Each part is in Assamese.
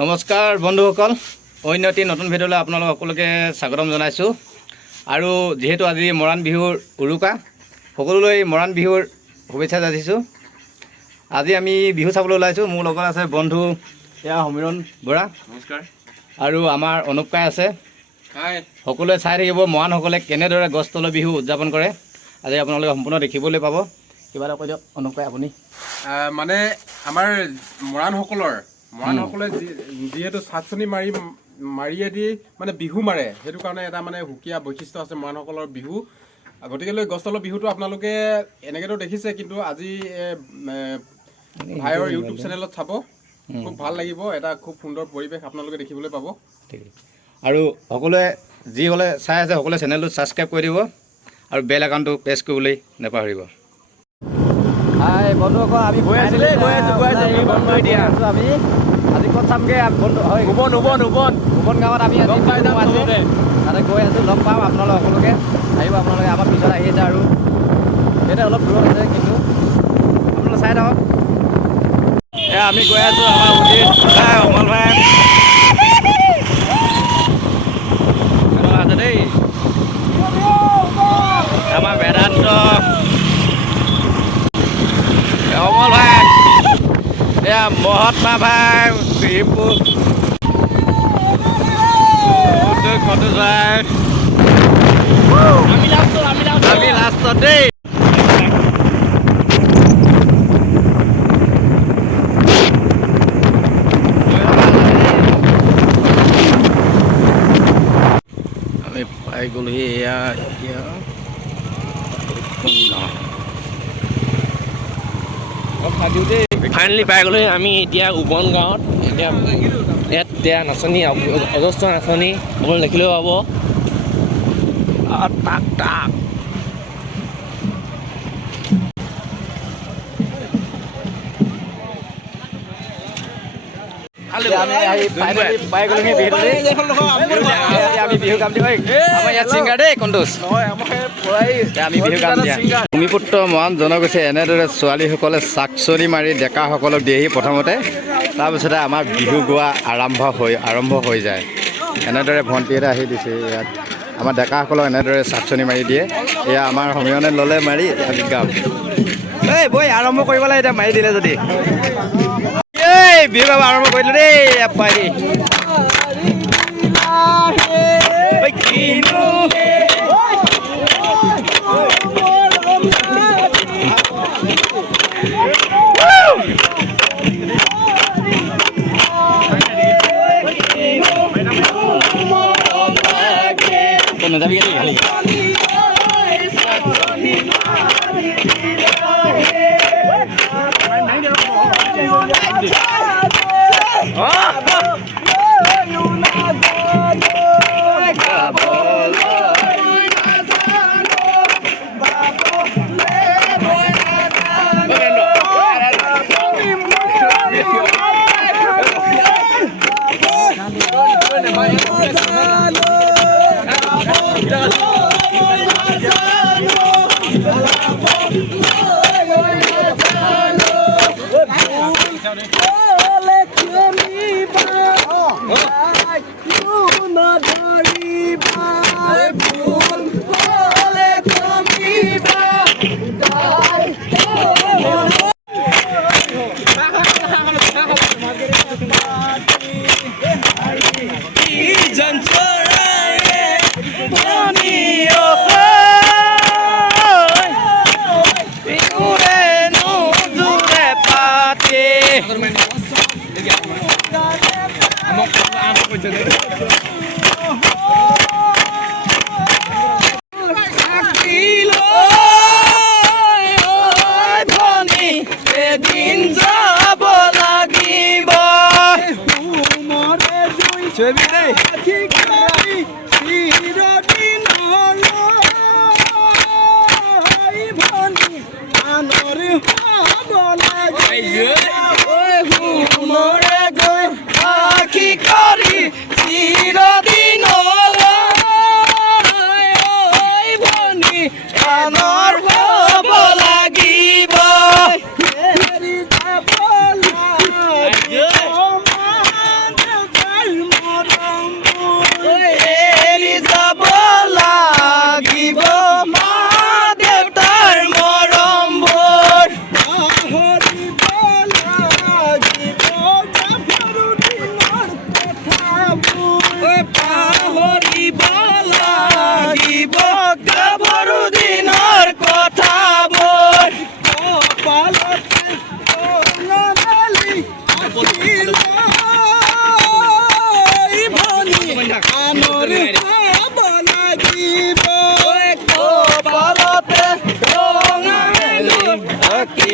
নমস্কাৰ বন্ধুসকল, অন্য এটি নতুন ভিডিঅ'লৈ আপোনালোক সকলোকে স্বাগতম জনাইছোঁ। আৰু যিহেতু আজি মৰাণ বিহুৰ উৰুকা, সকলোলৈ মৰাণ বিহুৰ শুভেচ্ছা যাচিছোঁ। আজি আমি বিহু চাবলৈ ওলাইছোঁ। মোৰ লগত আছে বন্ধু এয়া সমীৰণ বৰা, নমস্কাৰ, আৰু আমাৰ অনুপ কাই আছে। সকলোৱে চাই থাকিব মৰাণসকলে কেনেদৰে গছ তলৰ বিহু উদযাপন কৰে। আজি আপোনালোকে সম্পূৰ্ণ দেখিবলৈ পাব। কিবা এটা কৈ দিয়ক অনুপ কাই আপুনি। মানে আমাৰ মৰাণসকলে যিহেতু চাটচনি মাৰিয়েদি মানে বিহু মাৰে, সেইটো কাৰণে এটা মানে সুকীয়া বৈশিষ্ট্য আছে মৰাণসকলৰ বিহু। গতিকেলৈ গছ তলৰ বিহুটো আপোনালোকে এনেকৈতো দেখিছে, কিন্তু আজি ভাইৰ ইউটিউব চেনেলত চাব, খুব ভাল লাগিব। এটা খুব সুন্দৰ পৰিৱেশ আপোনালোকে দেখিবলৈ পাব। আৰু সকলোৱে যিসকলে চাই আছে সকলোৱে চেনেলটো ছাবস্ক্ৰাইব কৰি দিব আৰু বেল আইকনটো প্ৰেছ কৰিবলৈ নাপাহৰিব। হাই বন্ধুসকল, আমি গৈ আছোঁ আমি আজি ক'ত চামগৈ? ভুৱন গাঁৱত আমি আজি তাতে গৈ আছোঁ, লগ পাম আপোনালোক সকলোকে। আহিব আপোনালোকে, আমাৰ পিছত আহি আছে আৰু এতিয়া অলপ দূৰত আছে, কিন্তু আপোনালোকে চাই থাকক। এয়া আমি গৈ আছোঁ আমাৰ অমল ভাই আছে দেই, আমাৰ বেদান্ত অমল ভাই, এয়া মহাত্মা ভাই, আমি লাষ্টত দেই। আমি পাই গ'লোহি এয়া এতিয়া ফাইনেলি পাই গ'লো আমি এতিয়া উবন গাঁৱত। এতিয়া নাচনি অজস্ৰ নাচনি অকল দেখিলেও পাব। তাক ভূমিপুত্ৰ মৰাণ জনগোষ্ঠী এনেদৰে ছোৱালীসকলে চাকচনি মাৰি ডেকাসকলক দিয়েহি প্ৰথমতে, তাৰপিছতে আমাৰ বিহু গোৱা আৰম্ভ হৈ যায়। এনেদৰে ভণ্টি এটা আহি দিছে ইয়াত, আমাৰ ডেকাসকলক এনেদৰে চাকচনি মাৰি দিয়ে। এয়া আমাৰ সমীৰণে ল'লে মাৰি আমি গাম। এই বৈ আৰম্ভ কৰিব লাগে, এতিয়া মাৰি দিলে যদি। বিহু গাব আৰম্ভ কৰিলোঁ দেই এপাৰি। নাযাবি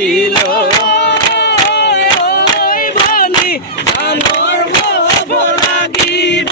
লাগিল ভনী ডাঙৰ হ'ব লাগিব